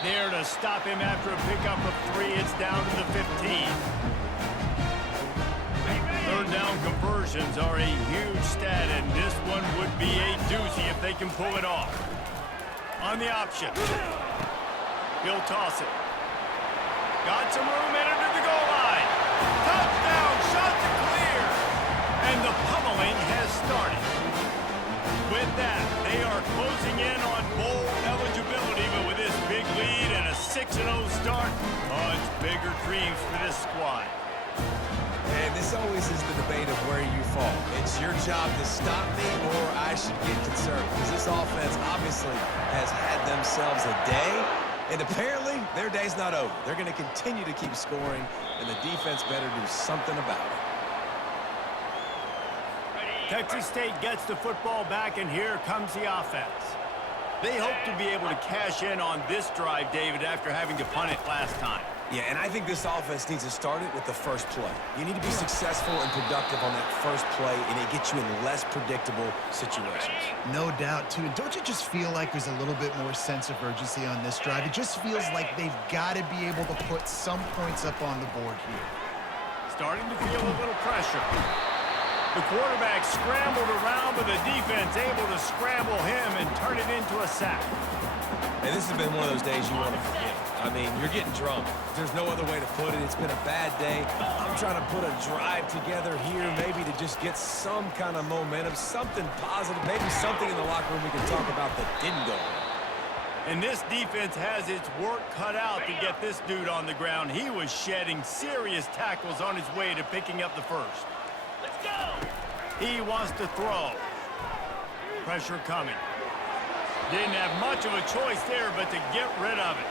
There to stop him after a pickup of 3. It's down to the 15. 3rd down conversions are a huge stat, and this one would be a doozy if they can pull it off. On the option. He'll toss it. Got some room in under the goal line. Touchdown, shot to clear. And the pummeling has started. With that, they are closing in on bowl eligibility, but with this big lead and a 6-0 start, oh, it's bigger dreams for this squad. And this always is the debate of where you fall. It's your job to stop me, or I should get concerned, because this offense obviously has had themselves a day, and apparently their day's not over. They're going to continue to keep scoring, and the defense better do something about it. Texas State gets the football back, and here comes the offense. They hope to be able to cash in on this drive, David, after having to punt it last time. Yeah, and I think this offense needs to start it with the first play. You need to be successful and productive on that first play, and it gets you in less predictable situations. No doubt, too. And don't you just feel like there's a little bit more sense of urgency on this drive? It just feels like they've got to be able to put some points up on the board here. Starting to feel a little pressure. The quarterback scrambled around, but the defense able to scramble him and turn it into a sack. And this has been one of those days you want to forget. I I mean, you're getting drunk. There's no other way to put it. It's been a bad day. I'm trying to put a drive together here, maybe to just get some kind of momentum, something positive, maybe something in the locker room we can talk about that didn't go well. And this defense has its work cut out to get this dude on the ground. He was shedding serious tackles on his way to picking up the first. Let's go. He wants to throw. Pressure coming. Didn't have much of a choice there but to get rid of it.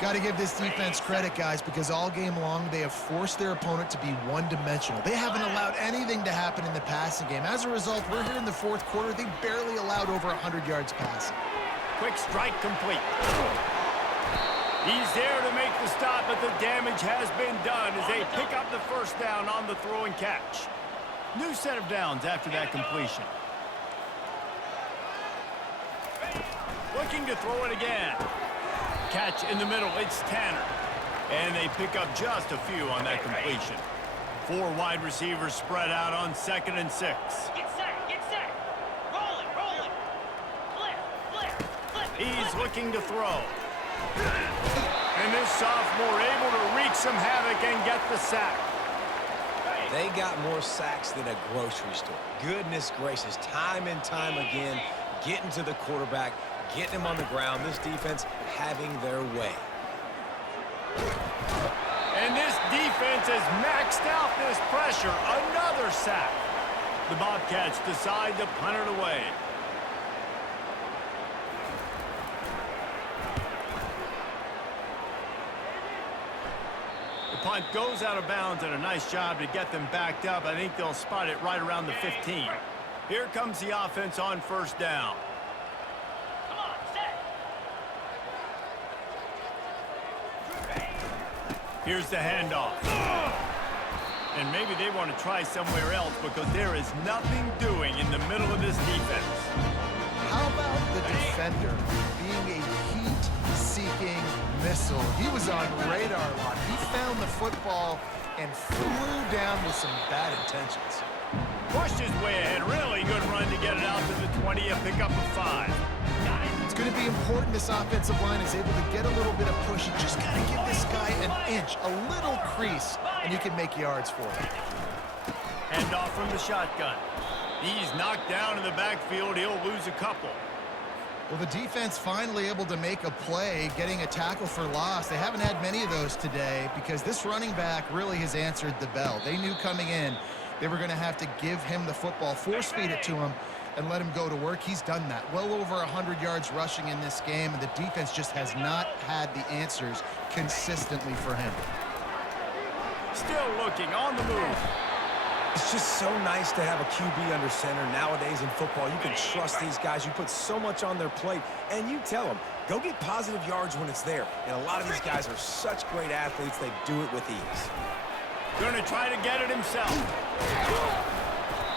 Got to give this defense credit, guys, because all game long they have forced their opponent to be one-dimensional. They haven't allowed anything to happen in the passing game. As a result, we're here in the fourth quarter. They barely allowed over 100 yards passing. Quick strike complete. He's there to make the stop, but the damage has been done as they pick up the first down on the throw and catch. New set of downs after that completion. Looking to throw it again. Catch in the middle, it's Tanner. And they pick up just a few on that completion. 4 wide receivers spread out on 2nd and 6. Get set. Get set. Rolling. Rolling. Flip. Flip. He's looking to throw. And this sophomore able to wreak some havoc and get the sack. They got more sacks than a grocery store. Goodness gracious, time and time again, getting to the quarterback, getting him on the ground. This defense having their way. And this defense has maxed out this pressure. Another sack. The Bobcats decide to punt it away. The punt goes out of bounds, and a nice job to get them backed up. I think they'll spot it right around the 15. Here comes the offense on first down. Come on, set. Here's the handoff. And maybe they want to try somewhere else because there is nothing doing in the middle of this defense. How about the defender being a heat-seeking missile? He was on radar lock. He found the football and flew down with some bad intentions. Pushed his way ahead. Really good run to get it out to the 20 and pick up a 5. It's going to be important this offensive line is able to get a little bit of push. You just got to give this guy an inch, a little crease, and you can make yards for him. Hand off from the shotgun. He's knocked down in the backfield. He'll lose a couple. Well, the defense finally able to make a play, getting a tackle for loss. They haven't had many of those today because this running back really has answered the bell. They knew coming in they were going to have to give him the football, force feed it to him, and let him go to work. He's done that. Well over 100 yards rushing in this game, and the defense just has not had the answers consistently for him. Still looking on the move. It's just so nice to have a QB under center nowadays in football. You can trust these guys. You put so much on their plate, and you tell them, go get positive yards when it's there. And a lot of these guys are such great athletes, they do it with ease. Going to try to get it himself.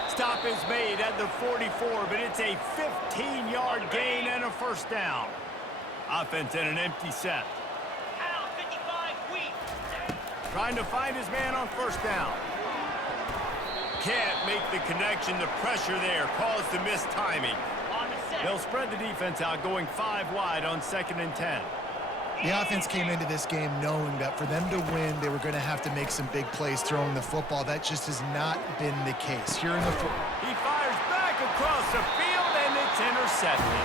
Stop is made at the 44, but it's a 15-yard gain and a first down. Offense in an empty set. Out 55 weak. Trying to find his man on first down. Can't make the connection. The pressure there caused the missed timing. On the set. They'll spread the defense out, going 5 wide on 2nd and 10. The offense came into this game knowing that for them to win, they were going to have to make some big plays throwing the football. That just has not been the case. Here in the He fires back across the field, and it's intercepted.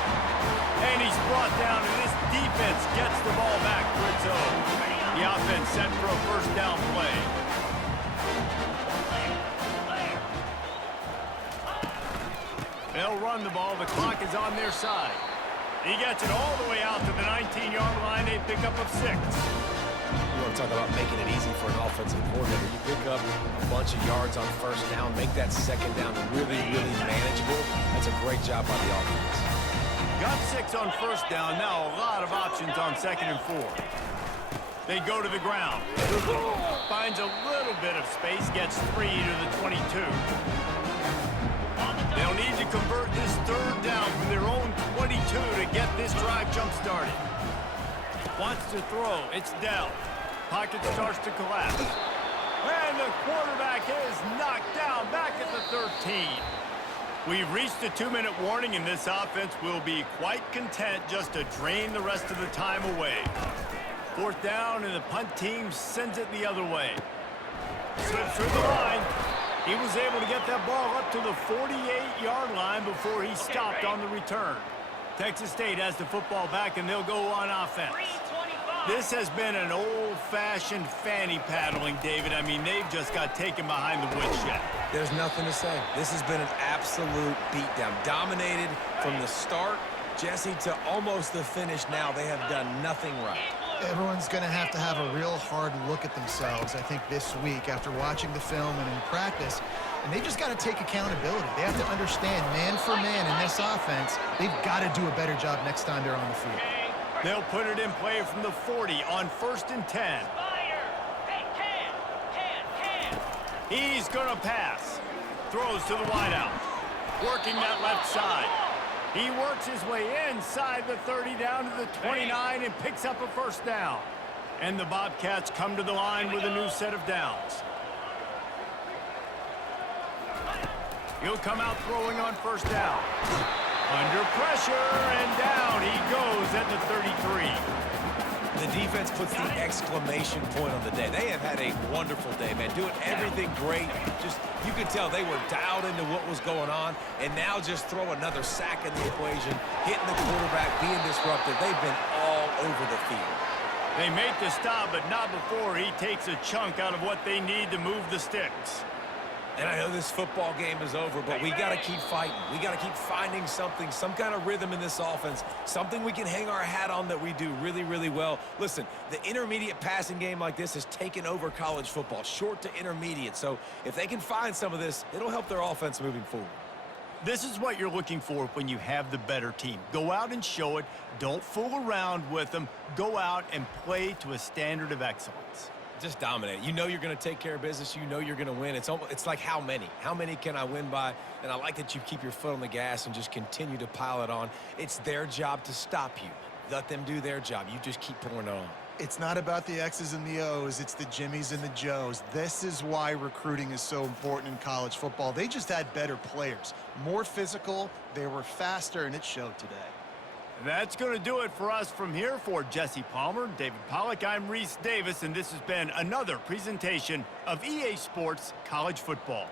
And he's brought down, and this defense gets the ball back for its own. The offense set for a first down play. They'll run the ball. The clock is on their side. He gets it all the way out to the 19-yard line. They pick up a 6. You want to talk about making it easy for an offensive coordinator. You pick up a bunch of yards on first down, make that second down really, really manageable. That's a great job by the offense. Got 6 on first down. Now a lot of options on 2nd and 4. They go to the ground. Finds a little bit of space. Gets 3 to the 22. They'll need to convert this 3rd down from their own 22 to get this drive jump-started. Wants to throw. It's Dell. Pocket starts to collapse. And the quarterback is knocked down back at the 13. We've reached a 2-minute warning, and this offense will be quite content just to drain the rest of the time away. 4th down, and the punt team sends it the other way. Slips through the line. He was able to get that ball up to the 48-yard line before he stopped on the return. Texas State has the football back, and they'll go on offense. This has been an old-fashioned fanny paddling, David. I mean, they've just got taken behind the woodshed. There's nothing to say. This has been an absolute beatdown. Dominated from the start, Jesse, to almost the finish now. They have done nothing right. Everyone's going to have a real hard look at themselves, I think, this week after watching the film and in practice. And they just got to take accountability. They have to understand, man for man in this offense, they've got to do a better job next time they're on the field. They'll put it in play from the 40 on 1st and 10. He's going to pass. Throws to the wideout. Working that left side. He works his way inside the 30 down to the 29 and picks up a 1st down. And the Bobcats come to the line with a new set of downs. He'll come out throwing on 1st down. Under pressure, and down he goes at the 33. The defense puts the exclamation point on the day. They have had a wonderful day, man. Doing everything great. Just, you could tell they were dialed into what was going on. And now just throw another sack in the equation, hitting the quarterback, being disruptive. They've been all over the field. They make the stop, but not before he takes a chunk out of what they need to move the sticks. And I know this football game is over, but we got to keep fighting. We got to keep finding something, some kind of rhythm in this offense, something we can hang our hat on that we do really, really well. Listen, the intermediate passing game like this has taken over college football, short to intermediate. So if they can find some of this, it'll help their offense moving forward. This is what you're looking for when you have the better team. Go out and show it. Don't fool around with them. Go out and play to a standard of excellence. Just dominate. You know you're going to take care of business. You know you're going to win. It's like how many? How many can I win by? And I like that you keep your foot on the gas and just continue to pile it on. It's their job to stop you. Let them do their job. You just keep pouring it on. It's not about the X's and the O's. It's the Jimmies and the Joes. This is why recruiting is so important in college football. They just had better players, more physical, they were faster, and it showed today. That's going to do it for us from here. For Jesse Palmer, David Pollack, I'm Reese Davis, and this has been another presentation of EA Sports College Football.